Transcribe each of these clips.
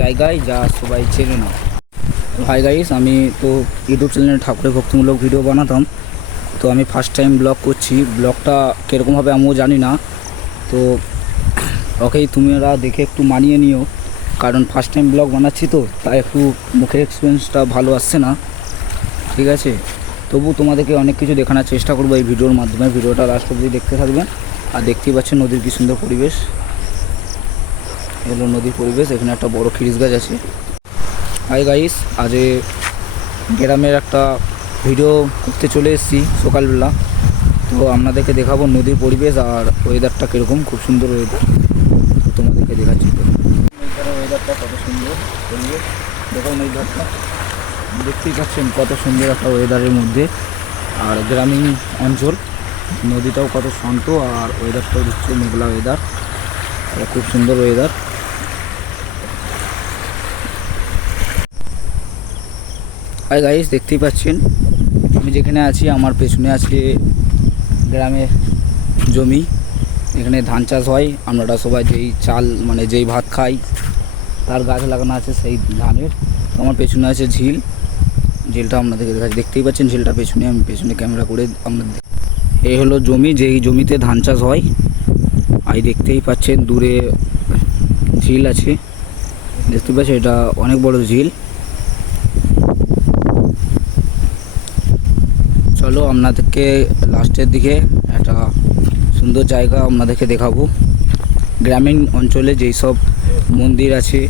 জায়গায় যা সবাই চেনে না। হাই গাইস, আমি তো ইউটিউব চ্যানেলে ঠাকুরের ভক্তিমূলক ভিডিও বানাতাম। তো আমি ফার্স্ট টাইম ব্লগ করছি। ব্লগটা কীরকম হবে আমিও জানি না। তো ওকেই তোমরা দেখে একটু মানিয়ে নিও, কারণ ফার্স্ট টাইম ব্লগ বানাচ্ছি তো তাই একটু মুখের এক্সপিরিয়েন্সটা ভালো আসছে না, ঠিক আছে। তবু তোমাদেরকে অনেক কিছু দেখানোর চেষ্টা করবো এই ভিডিওর মাধ্যমে। ভিডিওটা লাস্ট অবধি দেখতে থাকবেন। আর দেখতেই পাচ্ছেন নদীর কী সুন্দর পরিবেশ। এগুলো নদীর পরিবেশ, এখানে একটা বড় খিরিস গাছ আছে। হাই গাইস, আজ গ্রামের একটা ভিডিও করতে চলে এসেছি সকালবেলা। তো আপনাদেরকে দেখাবো নদীর পরিবেশ আর ওয়েদারটা কীরকম। খুব সুন্দর ওয়েদার, তো তোমাদেরকে দেখাচ্ছি। তো ওয়েদারটা কত সুন্দর পরিবেশ, দেখুন এই ধারটা দেখতেই পাচ্ছেন কত সুন্দর একটা ওয়েদারের মধ্যে। আর গ্রামীণ অঞ্চল, নদীটাও কত শান্ত আর ওয়েদারটাও হচ্ছে মেঘলা ওয়েদার, খুব সুন্দর ওয়েদার। হাই গাইস, দেখতেই পাচ্ছেন আমি যেখানে আছি আমার পেছনে আছে গ্রামের জমি। এখানে ধান চাষ হয়। আমরা সবাই যেই চাল মানে যেই ভাত খাই তার গাছ লাগানো আছে সেই ধানের। তো আমার পেছনে আছে ঝিল, ঝিলটা আপনাদেরকে দেখাচ্ছি। দেখতেই পাচ্ছেন ঝিলটা পেছনে, আমি পেছনে ক্যামেরা করে আপনাদের। এই হলো জমি, যেই জমিতে ধান চাষ হয়। আর দেখতেই পাচ্ছেন দূরে ঝিল আছে, দেখতে পাচ্ছেন এটা অনেক বড় ঝিল। চলো আপনাদেরকে লাস্টের দিকে একটা সুন্দর জায়গা আপনাদেরকে দেখাবো। গ্রামীণ অঞ্চলে যেই সব মন্দির আছে,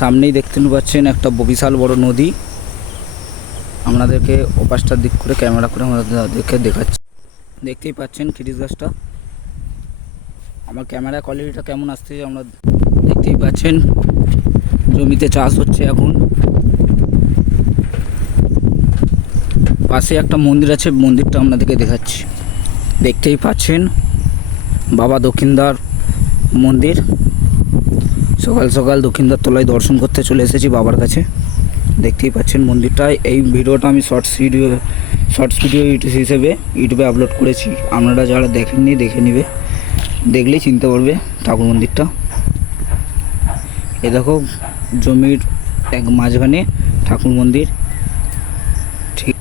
সামনেই দেখতে পাচ্ছেন একটা বিশাল বড় নদী। আপনাদেরকে ওপাশটার দিক করে ক্যামেরা করে আমাদেরকে দেখাচ্ছি। দেখতেই পাচ্ছেন খিরিস গাছটা। আমার ক্যামেরা কোয়ালিটিটা কেমন আসছে আমরা দেখতেই পাচ্ছেন। জমিতে চাষ হচ্ছে এখন। পাশে একটা মন্দির আছে, মন্দিরটা আপনাদেরকে দেখাচ্ছি। দেখতেই পাচ্ছেন বাবা দক্ষিণদ্বার মন্দির। সকাল সকাল দক্ষিণদ্বার তলায় দর্শন করতে চলে এসেছি বাবার কাছে। দেখতেই পাচ্ছেন মন্দিরটায়। এই ভিডিওটা আমি শর্টস ভিডিও হিসেবে ইউটিউবে আপলোড করেছি। আপনারা যারা দেখেননি দেখে নেবে, দেখলেই চিনতে পারবে ঠাকুর মন্দিরটা। এ দেখো জমির এক মাঝখানে ঠাকুর মন্দির। ঠিক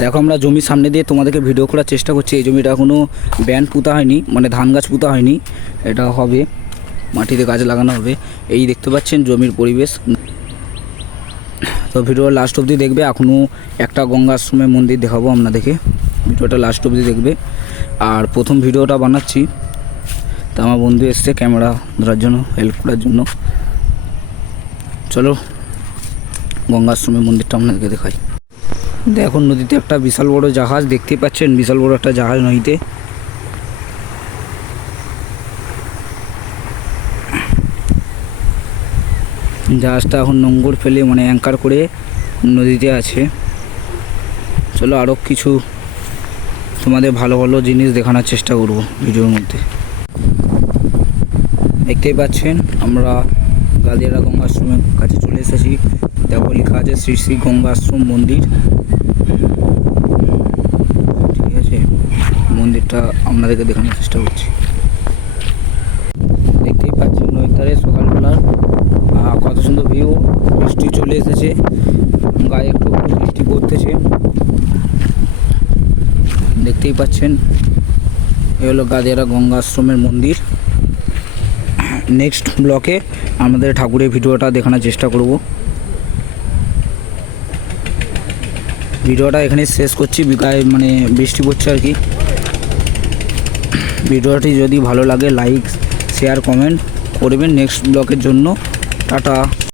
দেখো আমরা জমির সামনে দিয়ে তোমাদেরকে ভিডিও করার চেষ্টা করছি। এই জমিটা এখনও ব্যান পুঁতা হয়নি, মানে ধান গাছ পুঁতা হয়নি। এটা হবে, মাটিতে গাছ লাগানো হবে। এই দেখতে পাচ্ছেন জমির পরিবেশ। তো ভিডিও লাস্ট অবধি দেখবে। এখনও একটা গঙ্গা আশ্রমের মন্দির দেখাবো আপনাদেরকে, ভিডিওটা লাস্ট অবধি দেখবে। আর প্রথম ভিডিওটা বানাচ্ছি, তা আমার বন্ধু এসছে ক্যামেরা ধরার জন্য, হেল্প করার জন্য। চলো গঙ্গা আশ্রমের মন্দিরটা আপনাদেরকে দেখাই। দেখুন নদীতে একটা বিশাল বড় জাহাজ দেখতে পাচ্ছেন, বিশাল বড় একটা জাহাজ নদীতে। জাহাজটা এখন নোঙর ফেলে মানে অ্যাঙ্কার করে নদীতে আছে। চলো আরও কিছু তোমাদের ভালো ভালো জিনিস দেখানোর চেষ্টা করব ভিডিওর মধ্যে। দেখতেই পাচ্ছেন আমরা গাদিয়ারা গঙ্গা আশ্রমের কাছে চলে এসেছি। দেখো লেখা আছে শ্রী শ্রী গঙ্গা আশ্রম মন্দির, ঠিক আছে। মন্দিরটা আপনাদেরকে দেখানোর চেষ্টা করছি। দেখতেই পাচ্ছেন নদীর ধারে সকালবেলার কত সুন্দর ভিউ। বৃষ্টি চলে এসেছে, গায়ে একটু বৃষ্টি পড়তেছে, দেখতেই পাচ্ছেন। এ হলো গাদিয়ারা গঙ্গা আশ্রমের মন্দির। নেক্সট ব্লকে আমাদের ঠাকুরের ভিডিওটা দেখানোর চেষ্টা করব। ভিডিওটা এখানে শেষ করছি, বিকালে মানে বৃষ্টি পড়ছে আর কি। ভিডিওটি যদি ভালো লাগে লাইক শেয়ার কমেন্ট করবেন নেক্সট ব্লকের জন্য। টাটা।